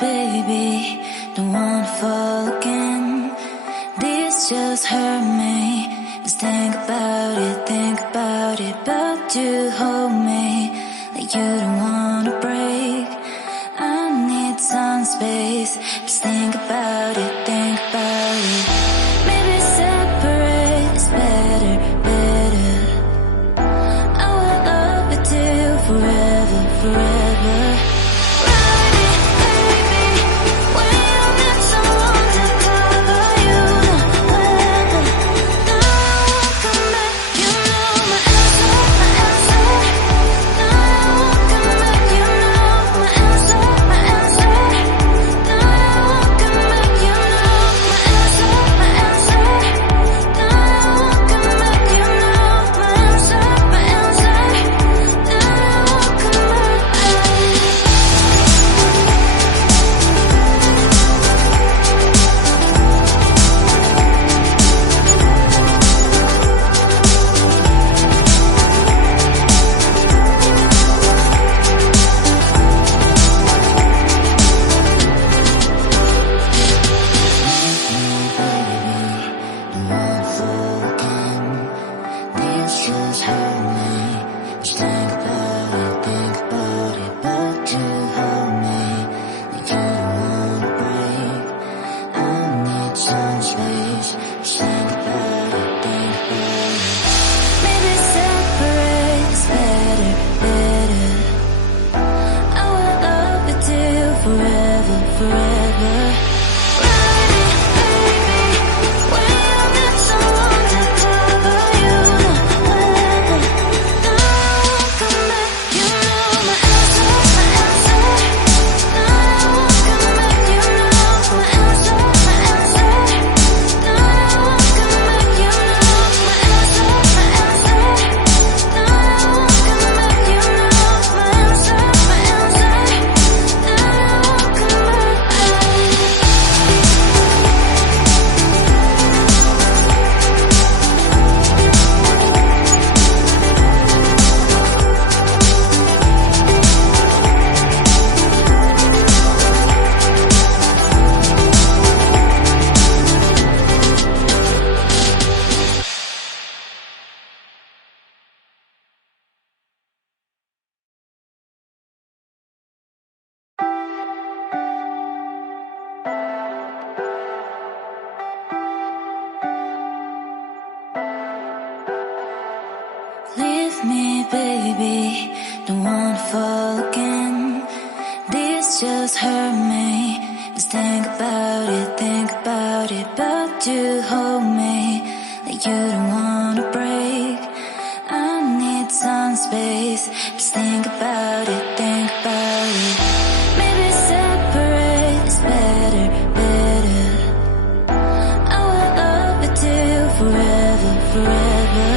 baby, don't wanna fall again. This just hurt me. Just think about it, but you hold me like you don't wanna break. I need some space. Just think about it, maybe separate is better, better. I will love you till forever, forever. Leave me, baby, don't wanna fall again. This just hurt me. Just think about it, but you hold me like you don't wanna break. I need some space. Just think about it, maybe separate is better, better. I will love you till forever, forever.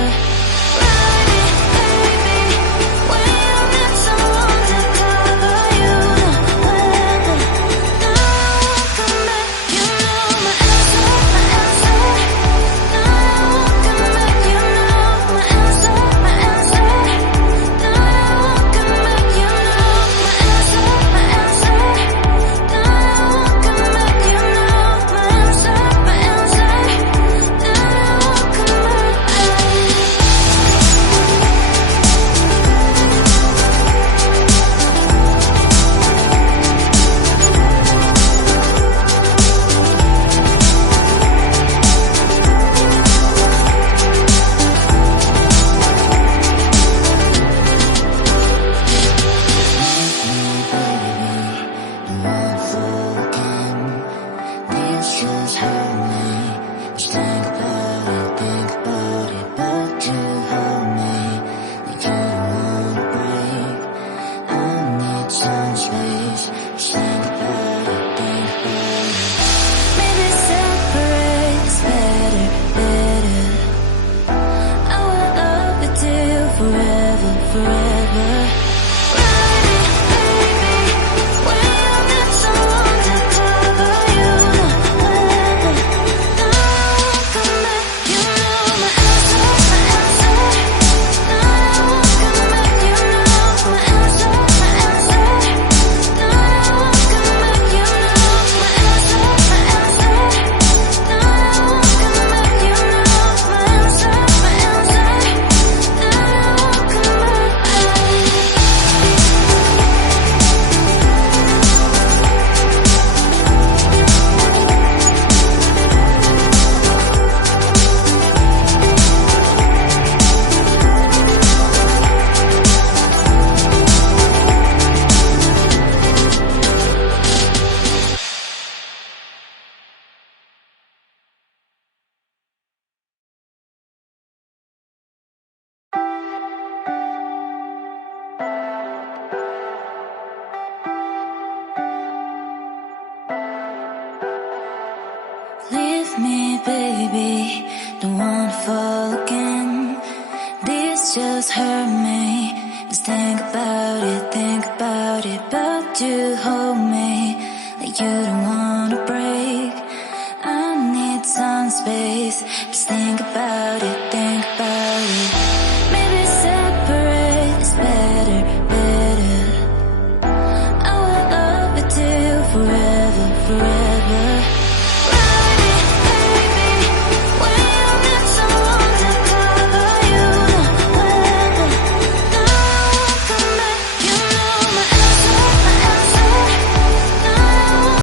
Leave me, baby, don't wanna fall again. This just hurt me. Just think about it, but you hold me like you don't wanna break. I need some space, just think about it.